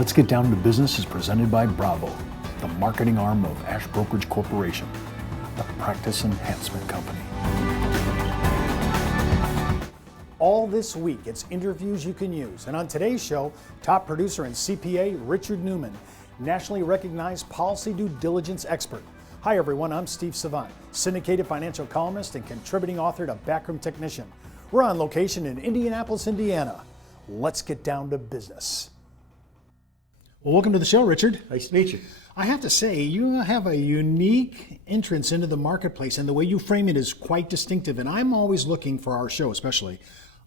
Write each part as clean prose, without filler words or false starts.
Let's Get Down to Business is presented by Bravo, the marketing arm of Ash Brokerage Corporation, the practice enhancement company. All this week, it's interviews you can use. And on today's show, top producer and CPA Richard Newman, nationally recognized policy due diligence expert. Hi everyone, I'm Steve Savant, syndicated financial columnist and contributing author to Backroom Technician. We're on location in Indianapolis, Indiana. Let's get down to business. Well, welcome to the show, Richard. Nice to meet you. I have to say, you have a unique entrance into the marketplace, and the way you frame it is quite distinctive. And I'm always looking for our show, especially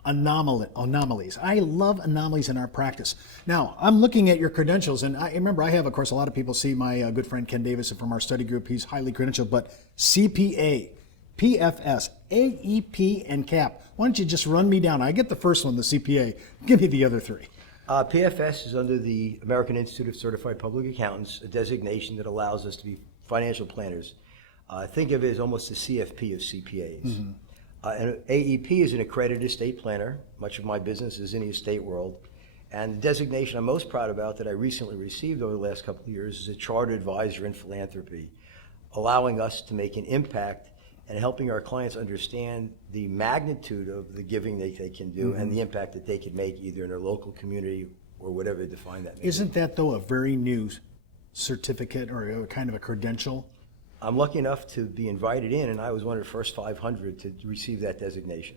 anomalies. I love anomalies in our practice. Now, I'm looking at your credentials, and I remember I have, of course, a lot of people see my good friend Ken Davis from our study group. He's highly credentialed, but CPA, PFS, AEP, and CAP. Why don't you just run me down? I get the first one, the CPA. Give me the other three. PFS is under the American Institute of Certified Public Accountants, a designation that allows us to be financial planners. Think of it as almost the CFP of CPAs. Mm-hmm. And AEP is an accredited estate planner. Much of my business is in the estate world. And the designation I'm most proud about that I recently received over the last couple of years is a chartered advisor in philanthropy, allowing us to make an impact and helping our clients understand the magnitude of the giving they can do, mm-hmm. and the impact that they can make either in their local community or whatever they define that. Isn't that, though, a very new certificate or a kind of a credential? I'm lucky enough to be invited in, and I was one of the first 500 to receive that designation.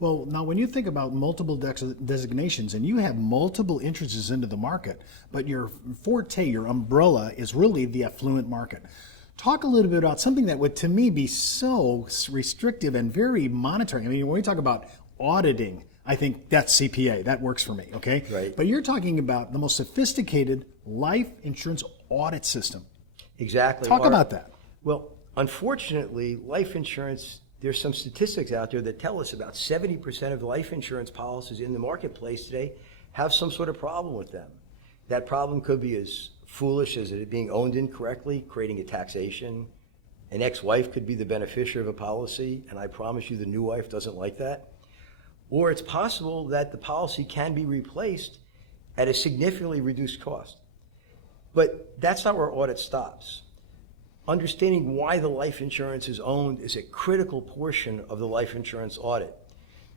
Well, now when you think about multiple designations, and you have multiple entrances into the market, but your forte, your umbrella, is really the affluent market. Talk a little bit about something that would, to me, be so restrictive and very monitoring. I mean, when we talk about auditing, I think that's CPA. That works for me, okay? Right. But you're talking about the most sophisticated life insurance audit system. Exactly. Talk about that. Well, unfortunately, life insurance, there's some statistics out there that tell us about 70% of life insurance policies in the marketplace today have some sort of problem with them. That problem could be as foolish as it being owned incorrectly, creating a taxation. An ex-wife could be the beneficiary of a policy, and I promise you the new wife doesn't like that. Or it's possible that the policy can be replaced at a significantly reduced cost. But that's not where audit stops. Understanding why the life insurance is owned is a critical portion of the life insurance audit.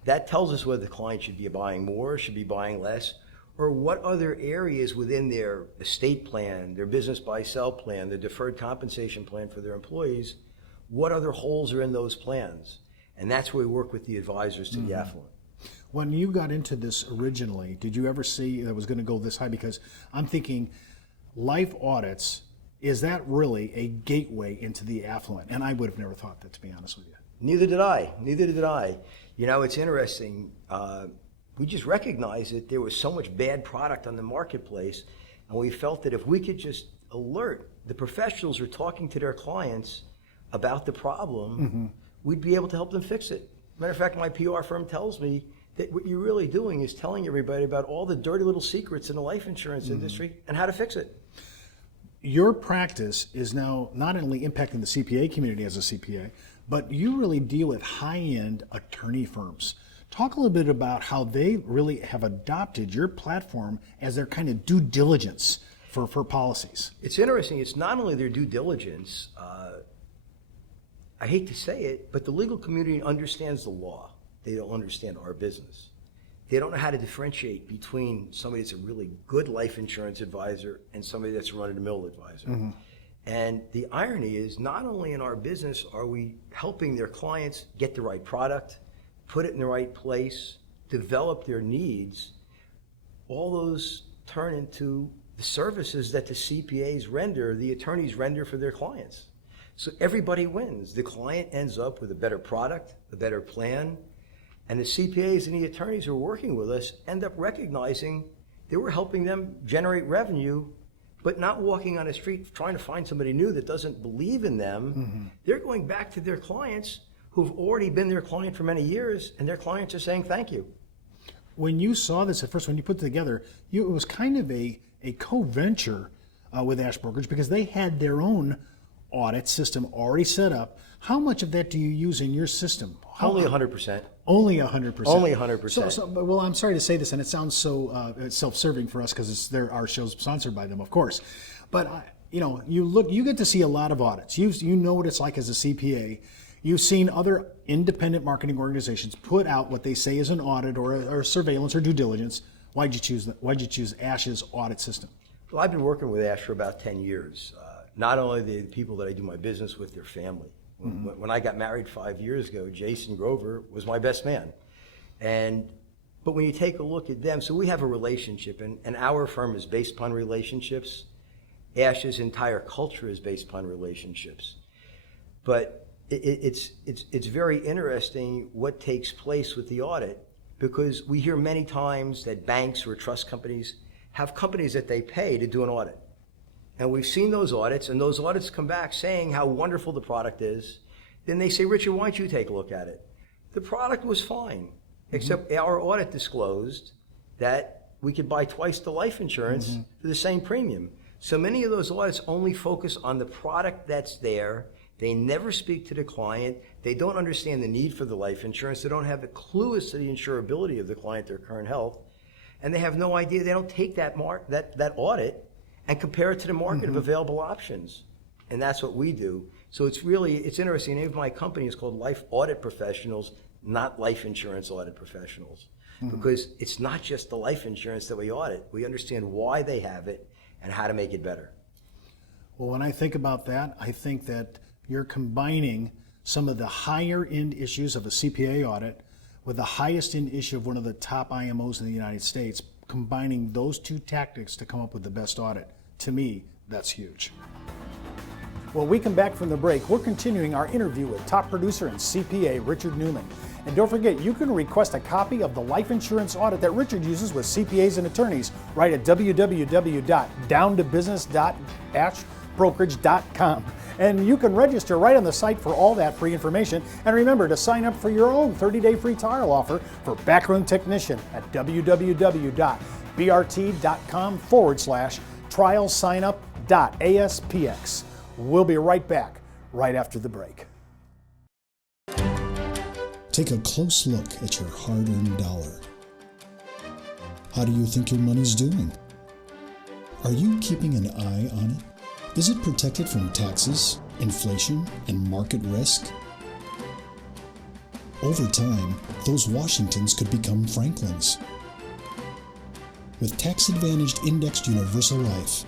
That tells us whether the client should be buying more, should be buying less, or what other areas within their estate plan, their business buy-sell plan, their deferred compensation plan for their employees, what other holes are in those plans? And that's where we work with the advisors to the affluent. When you got into this originally, did you ever see that it was going to go this high? Because I'm thinking life audits, is that really a gateway into the affluent? And I would have never thought that, to be honest with you. Neither did I. You know, it's interesting. We just recognized that there was so much bad product on the marketplace, and we felt that if we could just alert the professionals who are talking to their clients about the problem, mm-hmm. we'd be able to help them fix it. Matter of fact, my PR firm tells me that what you're really doing is telling everybody about all the dirty little secrets in the life insurance mm-hmm. industry and how to fix it. Your practice is now not only impacting the CPA community as a CPA, but you really deal with high-end attorney firms. Talk a little bit about how they really have adopted your platform as their kind of due diligence for policies. It's interesting. It's not only their due diligence. I hate to say it, but the legal community understands the law. They don't understand our business. They don't know how to differentiate between somebody that's a really good life insurance advisor and somebody that's a run-of-the-mill advisor. Mm-hmm. And the irony is, not only in our business are we helping their clients get the right product, put it in the right place, develop their needs, all those turn into the services that the CPAs render, the attorneys render for their clients. So everybody wins. The client ends up with a better product, a better plan, and the CPAs and the attorneys who are working with us end up recognizing that we're helping them generate revenue, but not walking on the street trying to find somebody new that doesn't believe in them. Mm-hmm. They're going back to their clients who've already been their client for many years, and their clients are saying thank you. When you saw this at first, when you put it together, it was kind of a co-venture with Ash Brokerage because they had their own audit system already set up. How much of that do you use in your system? Only 100%. Only 100%. Only 100%. Well, I'm sorry to say this, and it sounds so self-serving for us because our show's sponsored by them, of course. But you get to see a lot of audits. You know what it's like as a CPA. You've seen other independent marketing organizations put out what they say is an audit or surveillance or due diligence. Why'd you choose ASH's audit system? Well, I've been working with ASH for about 10 years. Not only the people that I do my business with, their family. When I got married 5 years ago, Jason Grover was my best man. But when you take a look at them, so we have a relationship, and our firm is based upon relationships. ASH's entire culture is based upon relationships. But it's very interesting what takes place with the audit, because we hear many times that banks or trust companies have companies that they pay to do an audit. And we've seen those audits, and those audits come back saying how wonderful the product is. Then they say, Richard, why don't you take a look at it? The product was fine, except our audit disclosed that we could buy twice the life insurance for the same premium. So many of those audits only focus on the product that's there. They never speak to the client. They don't understand the need for the life insurance. They don't have a clue as to the insurability of the client, their current health. And they have no idea. They don't take that audit and compare it to the market of available options. And that's what we do. So it's interesting. The name of my company is called Life Audit Professionals, not Life Insurance Audit Professionals. Because it's not just the life insurance that we audit. We understand why they have it and how to make it better. Well, when I think about that, I think that you're combining some of the higher end issues of a CPA audit with the highest end issue of one of the top IMOs in the United States, combining those two tactics to come up with the best audit. To me, that's huge. Well, we come back from the break. We're continuing our interview with top producer and CPA Richard Newman. And don't forget, you can request a copy of the life insurance audit that Richard uses with CPAs and attorneys right at www.downtobusiness.ashbrokerage.com. And you can register right on the site for all that free information. And remember to sign up for your own 30-day free trial offer for Backroom Technician at www.brt.com/trialsignup.aspx. We'll be right back right after the break. Take a close look at your hard-earned dollar. How do you think your money's doing? Are you keeping an eye on it? Is it protected from taxes, inflation, and market risk? Over time, those Washingtons could become Franklins. With tax-advantaged indexed universal life,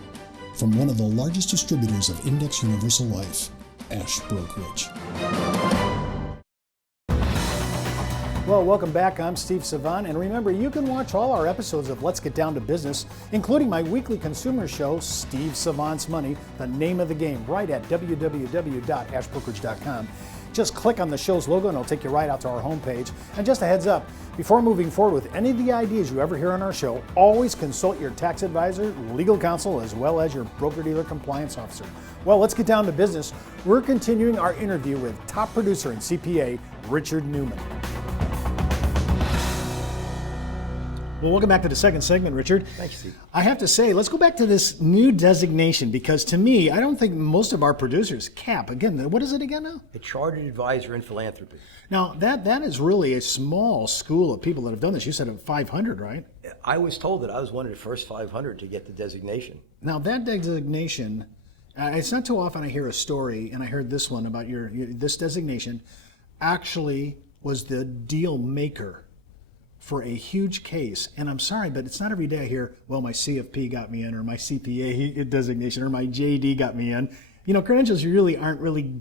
from one of the largest distributors of indexed universal life, Ash Brokerage. Well, welcome back. I'm Steve Savant, and remember, you can watch all our episodes of Let's Get Down to Business, including my weekly consumer show, Steve Savant's Money, the name of the game, right at www.ashbrokerage.com. Just click on the show's logo and it'll take you right out to our homepage. And just a heads up, before moving forward with any of the ideas you ever hear on our show, always consult your tax advisor, legal counsel, as well as your broker-dealer compliance officer. Well, let's get down to business. We're continuing our interview with top producer and CPA, Richard Newman. Well, welcome back to the second segment, Richard. Thanks, Steve. I have to say, let's go back to this new designation, because to me, I don't think most of our producers CAP. Again, what is it again now? A Chartered Advisor in Philanthropy. Now, that is really a small school of people that have done this. You said 500, right? I was told that I was one of the first 500 to get the designation. Now, that designation, it's not too often I hear a story, and I heard this one about this designation actually was the deal maker for a huge case. And I'm sorry, but it's not every day I hear, well, my CFP got me in, or my CPA designation, or my JD got me in. Credentials really aren't really,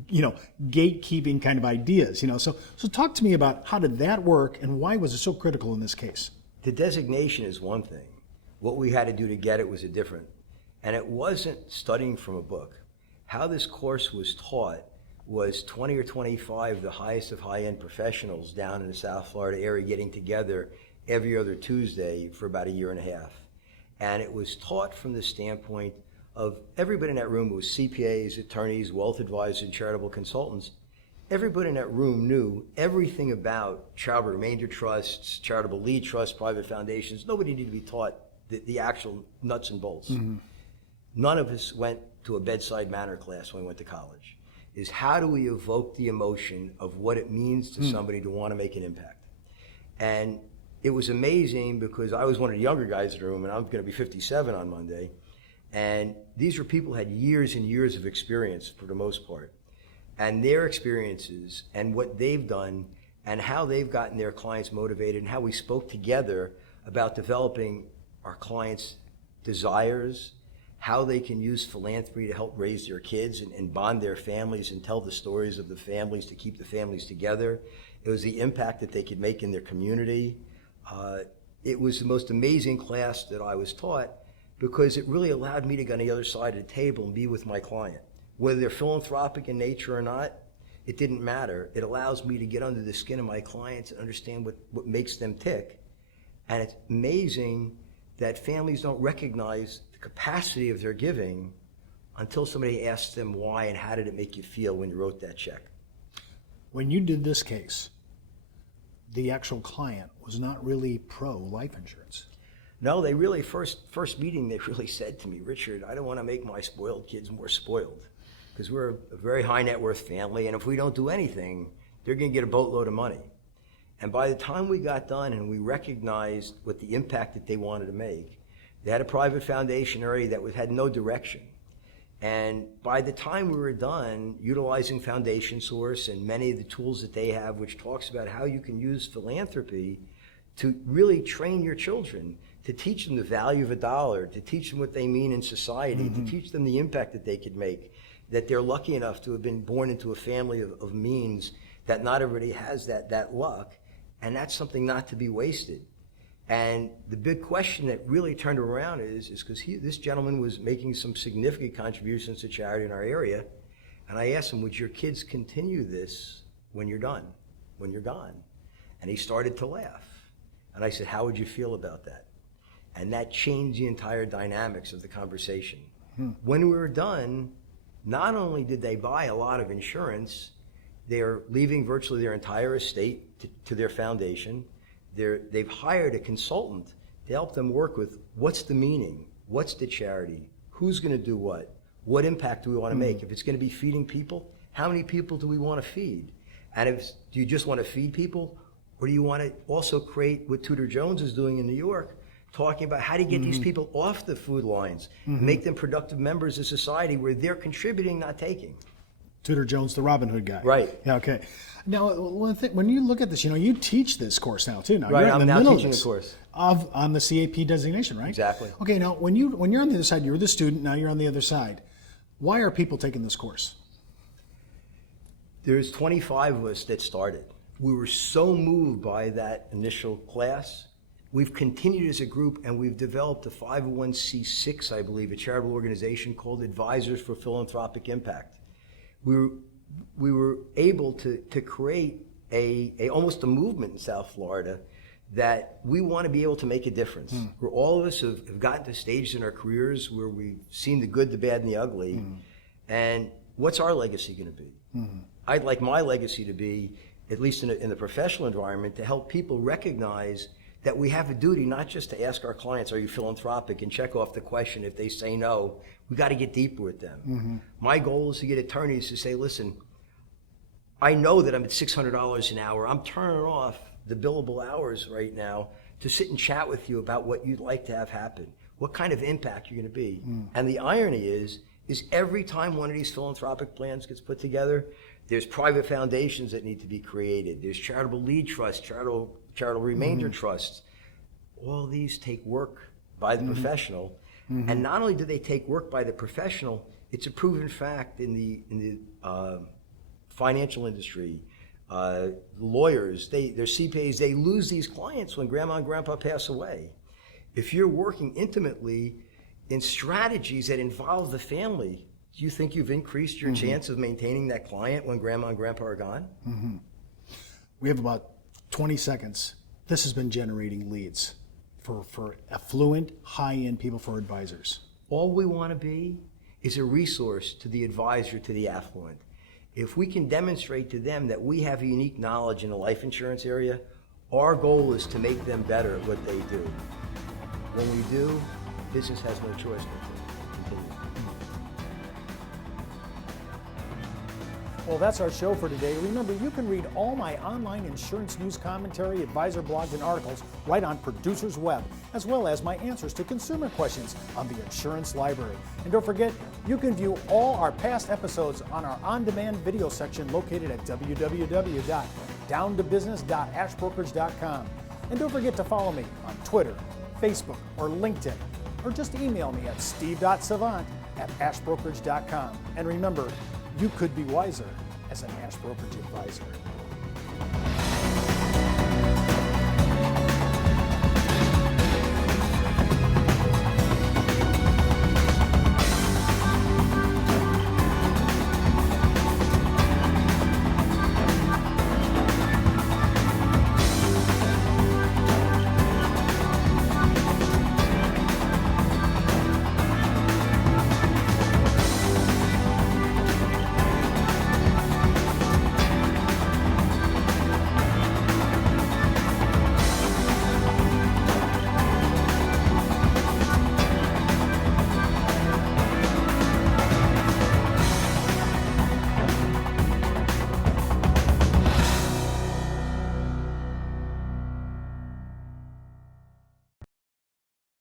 gatekeeping kind of ideas, So talk to me about how did that work and why was it so critical in this case? The designation is one thing. What we had to do to get it was a different. And it wasn't studying from a book. How this course was taught was 20 or 25 of the highest of high-end professionals down in the South Florida area getting together every other Tuesday for about a year and a half. And it was taught from the standpoint of everybody in that room was CPAs, attorneys, wealth advisors, and charitable consultants. Everybody in that room knew everything about charitable remainder trusts, charitable lead trusts, private foundations. Nobody needed to be taught the actual nuts and bolts. Mm-hmm. None of us went to a bedside manner class when we went to college. Is how do we evoke the emotion of what it means to somebody to want to make an impact? And it was amazing because I was one of the younger guys in the room, and I'm going to be 57 on Monday. And these were people who had years and years of experience for the most part. And their experiences and what they've done and how they've gotten their clients motivated and how we spoke together about developing our clients' desires, how they can use philanthropy to help raise their kids and bond their families and tell the stories of the families to keep the families together. It was the impact that they could make in their community. It was the most amazing class that I was taught because it really allowed me to go on the other side of the table and be with my client. Whether they're philanthropic in nature or not, it didn't matter. It allows me to get under the skin of my clients and understand what makes them tick. And it's amazing that families don't recognize the capacity of their giving until somebody asks them why and how did it make you feel when you wrote that check. When you did this case, the actual client was not really pro life insurance. No, they really, first meeting, they really said to me, Richard, I don't want to make my spoiled kids more spoiled because we're a very high net worth family, and if we don't do anything, they're going to get a boatload of money. And by the time we got done and we recognized what the impact that they wanted to make, they had a private foundation already that had no direction. And by the time we were done utilizing Foundation Source and many of the tools that they have, which talks about how you can use philanthropy to really train your children, to teach them the value of a dollar, to teach them what they mean in society, to teach them the impact that they could make, that they're lucky enough to have been born into a family of means, that not everybody has that luck, and that's something not to be wasted. And the big question that really turned around is because this gentleman was making some significant contributions to charity in our area, and I asked him, would your kids continue this when you're done, when you're gone? And he started to laugh. And I said, how would you feel about that? And that changed the entire dynamics of the conversation. When we were done, not only did they buy a lot of insurance, they're leaving virtually their entire estate to their foundation. They've hired a consultant to help them work with what's the meaning, what's the charity, who's going to do what impact do we want to make? If it's going to be feeding people, how many people do we want to feed? And do you just want to feed people, or do you want to also create what Tudor Jones is doing in New York, talking about how to get these people off the food lines, make them productive members of society where they're contributing, not taking. Tudor Jones, the Robin Hood guy. Right. Yeah, okay. Now, one thing, when you look at this, you teach this course now too. Now, Right, you're I'm in the now middle teaching of the course. on the CAP designation, right? Exactly. Okay, now when you're on the other side, you were the student, now you're on the other side. Why are people taking this course? There's 25 of us that started. We were so moved by that initial class. We've continued as a group, and we've developed a 501c6, I believe, a charitable organization called Advisors for Philanthropic Impact. We were able to create almost a movement in South Florida that we want to be able to make a difference. Where all of us have gotten to stages in our careers where we've seen the good, the bad, and the ugly. And what's our legacy going to be? I'd like my legacy to be, at least in the professional environment, to help people recognize that we have a duty not just to ask our clients, are you philanthropic, and check off the question. If they say no, we got to get deeper with them. My goal is to get attorneys to say, listen, I know that I'm at $600 an hour. I'm turning off the billable hours right now to sit and chat with you about what you'd like to have happen, what kind of impact you're going to be. And the irony is every time one of these philanthropic plans gets put together, there's private foundations that need to be created. There's charitable lead trusts, charitable remainder trusts. All these take work by the professional. And not only do they take work by the professional, it's a proven fact in the financial industry. Lawyers, their CPAs, they lose these clients when grandma and grandpa pass away. If you're working intimately in strategies that involve the family, do you think you've increased your chance of maintaining that client when grandma and grandpa are gone? We have about 20 seconds. This has been generating leads for affluent, high-end people, for advisors. All we want to be is a resource to the advisor, to the affluent. If we can demonstrate to them that we have a unique knowledge in the life insurance area, our goal is to make them better at what they do. When we do, business has no choice but to continue. Well, that's our show for today. Remember, you can read all my online insurance news commentary, advisor blogs, and articles right on Producer's Web, as well as my answers to consumer questions on the Insurance Library. And don't forget, you can view all our past episodes on our on-demand video section located at www.downtobusiness.ashbrokerage.com. And don't forget to follow me on Twitter, Facebook, or LinkedIn, or just email me at steve.savant@ashbrokerage.com. And remember, you could be wiser as an Ash Brokerage advisor.